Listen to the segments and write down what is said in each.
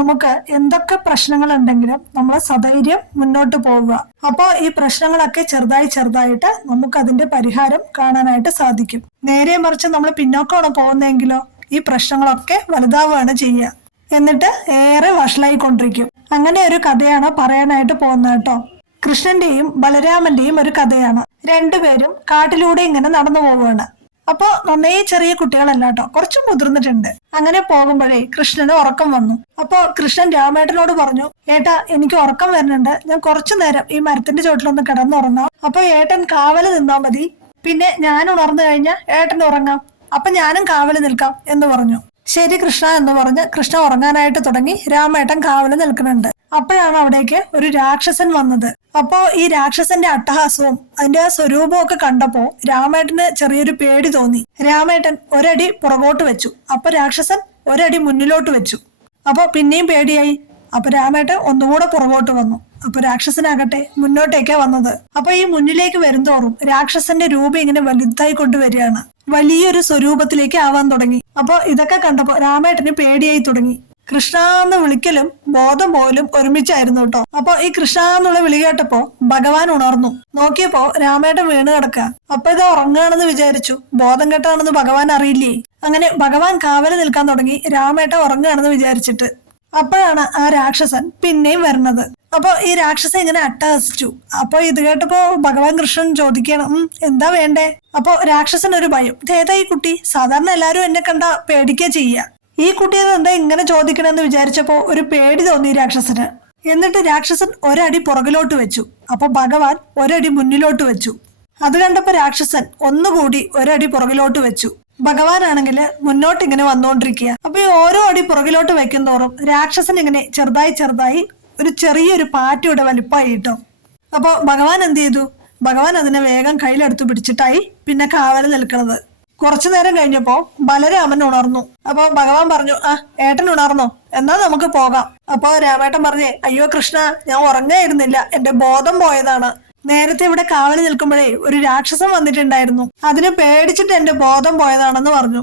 നമുക്ക് എന്തൊക്കെ പ്രശ്നങ്ങൾ ഉണ്ടെങ്കിലും നമ്മൾ സധൈര്യം മുന്നോട്ട് പോവുക. അപ്പോൾ ഈ പ്രശ്നങ്ങളൊക്കെ ചെറുതായിട്ട് നമുക്ക് അതിന്റെ പരിഹാരം കാണാനായിട്ട് സാധിക്കും. നേരെ മറിച്ച് നമ്മൾ പിന്നോക്കമാണ് പോകുന്നതെങ്കിലോ ഈ പ്രശ്നങ്ങളൊക്കെ വലുതാവുകയാണ് ചെയ്യുക, എന്നിട്ട് ഏറെ വഷളായിക്കൊണ്ടിരിക്കും. അങ്ങനെ ഒരു കഥയാണ് പറയാനായിട്ട് പോകുന്നത് കേട്ടോ. കൃഷ്ണന്റെയും ബലരാമന്റെയും ഒരു കഥയാണ്. രണ്ടുപേരും കാട്ടിലൂടെ ഇങ്ങനെ നടന്നു പോവുകയാണ്. അപ്പൊ നന്നേ ചെറിയ കുട്ടികളല്ല കേട്ടോ, കുറച്ച് മുതിർന്നിട്ടുണ്ട്. അങ്ങനെ പോകുമ്പോഴേ കൃഷ്ണന് ഉറക്കം വന്നു. അപ്പൊ കൃഷ്ണൻ രാമേട്ടനോട് പറഞ്ഞു, ഏട്ടാ എനിക്ക് ഉറക്കം വരുന്നുണ്ട്, ഞാൻ കുറച്ചു നേരം ഈ മരത്തിന്റെ ചോട്ടിലൊന്ന് കിടന്നുറങ്ങാം. അപ്പൊ ഏട്ടൻ കാവല് നിന്നാ മതി, പിന്നെ ഞാൻ ഉണർന്നു കഴിഞ്ഞാൽ ഏട്ടൻ ഉറങ്ങാം, അപ്പൊ ഞാനും കാവല് നിൽക്കാം എന്ന് പറഞ്ഞു. ശരി കൃഷ്ണ എന്ന് പറഞ്ഞ് കൃഷ്ണ ഉറങ്ങാനായിട്ട് തുടങ്ങി. രാമേട്ടൻ കാവല് നിൽക്കുന്നുണ്ട്. അപ്പോഴാണ് അവിടേക്ക് ഒരു രാക്ഷസൻ വന്നത്. അപ്പോ ഈ രാക്ഷസന്റെ അട്ടഹാസവും അതിന്റെ ആ സ്വരൂപവും ഒക്കെ കണ്ടപ്പോ രാമേട്ടന് ചെറിയൊരു പേടി തോന്നി. രാമേട്ടൻ ഒരടി പുറകോട്ട് വെച്ചു. അപ്പൊ രാക്ഷസൻ ഒരടി മുന്നിലോട്ട് വെച്ചു. അപ്പൊ പിന്നെയും പേടിയായി. അപ്പൊ രാമേട്ടൻ ഒന്നുകൂടെ പുറകോട്ട് വന്നു. അപ്പൊ രാക്ഷസനാകട്ടെ മുന്നോട്ടേക്കാ വന്നത്. അപ്പൊ ഈ മുന്നിലേക്ക് വരുംതോറും രാക്ഷസന്റെ രൂപം ഇങ്ങനെ വലുതായി കൊണ്ടുവരികയാണ്. വലിയൊരു സ്വരൂപത്തിലേക്ക് ആവാൻ തുടങ്ങി. അപ്പൊ ഇതൊക്കെ കണ്ടപ്പോ രാമേട്ടന് പേടിയായി തുടങ്ങി. കൃഷ്ണ എന്ന് വിളിക്കലും ബോധം പോലും ഒരുമിച്ചായിരുന്നു കേട്ടോ. അപ്പൊ ഈ കൃഷ്ണ എന്നുള്ള വിളി കേട്ടപ്പോ ഭഗവാൻ ഉണർന്നു. നോക്കിയപ്പോ രാമേട്ടൻ വീണ് കിടക്കുക. അപ്പൊ ഇത് ഉറങ്ങുകയാണെന്ന് വിചാരിച്ചു. ബോധം കെട്ടാണെന്ന് ഭഗവാൻ അറിയില്ലേ. അങ്ങനെ ഭഗവാൻ കാവല് നിൽക്കാൻ തുടങ്ങി, രാമേട്ടൻ ഉറങ്ങുകയാണെന്ന് വിചാരിച്ചിട്ട്. അപ്പോഴാണ് ആ രാക്ഷസൻ പിന്നെയും വരുന്നത്. അപ്പൊ ഈ രാക്ഷസൻ ഇങ്ങനെ അട്ടഹസിച്ചു. അപ്പൊ ഇത് കേട്ടപ്പോ ഭഗവാൻ കൃഷ്ണൻ ചോദിക്കണം, എന്താ വേണ്ടേ? അപ്പൊ രാക്ഷസൻ ഒരു ഭയം. ഇതേതാ ഈ കുട്ടി? സാധാരണ എല്ലാരും എന്നെ കണ്ട പേടിക്കുക ചെയ്യുക, ഈ കുട്ടിയെ എന്താ ഇങ്ങനെ ചോദിക്കണമെന്ന് വിചാരിച്ചപ്പോ ഒരു പേടി തോന്നി രാക്ഷസന്. എന്നിട്ട് രാക്ഷസൻ ഒരടി പുറകിലോട്ട് വെച്ചു. അപ്പൊ ഭഗവാൻ ഒരടി മുന്നിലോട്ട് വെച്ചു. അത് കണ്ടപ്പോ രാക്ഷസൻ ഒന്നുകൂടി ഒരടി പുറകിലോട്ട് വെച്ചു. ഭഗവാനാണെങ്കിൽ മുന്നോട്ട് ഇങ്ങനെ വന്നുകൊണ്ടിരിക്കുക. അപ്പൊ ഈ ഓരോ അടി പുറകിലോട്ട് വെക്കും തോറും രാക്ഷസൻ ഇങ്ങനെ ചെറുതായി ഒരു ചെറിയൊരു പാറ്റയുടെ വലിപ്പമായി കിട്ടും. അപ്പൊ ഭഗവാൻ എന്ത് ചെയ്തു? ഭഗവാൻ അതിനെ വേഗം കയ്യിലെടുത്ത് പിടിച്ചിട്ടായി പിന്നെ കാവല് നിൽക്കുന്നത്. കുറച്ചു നേരം കഴിഞ്ഞപ്പോ ബലരാമൻ ഉണർന്നു. അപ്പൊ ഭഗവാൻ പറഞ്ഞു, ഏട്ടൻ ഉണർന്നോ, എന്നാ നമുക്ക് പോകാം. അപ്പൊ രാമേട്ടൻ പറഞ്ഞേ, അയ്യോ കൃഷ്ണ, ഞാൻ ഉറങ്ങായിരുന്നില്ല, എന്റെ ബോധം പോയതാണ്. നേരത്തെ ഇവിടെ കാവല് നിൽക്കുമ്പോഴേ ഒരു രാക്ഷസൻ വന്നിട്ടുണ്ടായിരുന്നു, അതിന് പേടിച്ചിട്ട് എന്റെ ബോധം പോയതാണെന്ന് പറഞ്ഞു.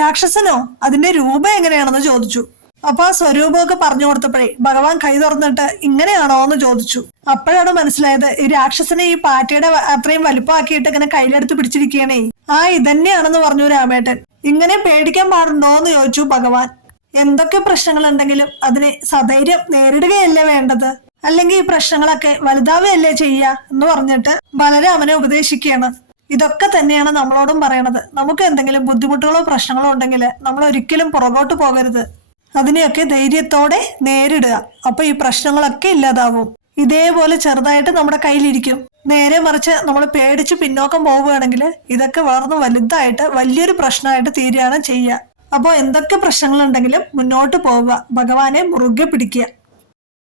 രാക്ഷസനോ? അതിന്റെ രൂപം എങ്ങനെയാണെന്ന് ചോദിച്ചു. അപ്പൊ ആ സ്വരൂപമൊക്കെ പറഞ്ഞു കൊടുത്തപ്പോഴേ ഭഗവാൻ കൈ തുറന്നിട്ട് ഇങ്ങനെയാണോ എന്ന് ചോദിച്ചു. അപ്പോഴാണ് മനസ്സിലായത് ഈ രാക്ഷസനെ ഈ പാറ്റയുടെ അത്രയും വലുപ്പമാക്കിയിട്ട് ഇങ്ങനെ കയ്യിലെടുത്ത് പിടിച്ചിരിക്കണേ. ഇതന്നെയാണെന്ന് പറഞ്ഞു രാമേട്ടൻ. ഇങ്ങനെ പേടിക്കാൻ പാടുണ്ടോ എന്ന് ചോദിച്ചു ഭഗവാൻ. എന്തൊക്കെ പ്രശ്നങ്ങൾ ഉണ്ടെങ്കിലും അതിനെ സധൈര്യം നേരിടുകയല്ലേ വേണ്ടത്, അല്ലെങ്കിൽ ഈ പ്രശ്നങ്ങളൊക്കെ വലുതാവുകയല്ലേ ചെയ്യുക എന്ന് പറഞ്ഞിട്ട് ബലരാമനെ ഉപദേശിക്കുകയാണ്. ഇതൊക്കെ തന്നെയാണ് നമ്മളോടും പറയണത്. നമുക്ക് എന്തെങ്കിലും ബുദ്ധിമുട്ടുകളോ പ്രശ്നങ്ങളോ ഉണ്ടെങ്കിൽ നമ്മൾ ഒരിക്കലും പുറകോട്ട് പോകരുത്, അതിനെയൊക്കെ ധൈര്യത്തോടെ നേരിടുക. അപ്പൊ ഈ പ്രശ്നങ്ങളൊക്കെ ഇല്ലാതാവും. ഇതേപോലെ ചെറുതായിട്ട് നമ്മുടെ കയ്യിലിരിക്കും. നേരെ മറിച്ച് നമ്മൾ പേടിച്ച് പിന്നോക്കം പോവുകയാണെങ്കിൽ ഇതൊക്കെ വളർന്ന് വലുതായിട്ട് വലിയൊരു പ്രശ്നമായിട്ട് തീരുകയാണ് ചെയ്യുക. അപ്പോൾ എന്തൊക്കെ പ്രശ്നങ്ങളുണ്ടെങ്കിലും മുന്നോട്ട് പോവുക, ഭഗവാനെ മുറുകെ പിടിക്കുക.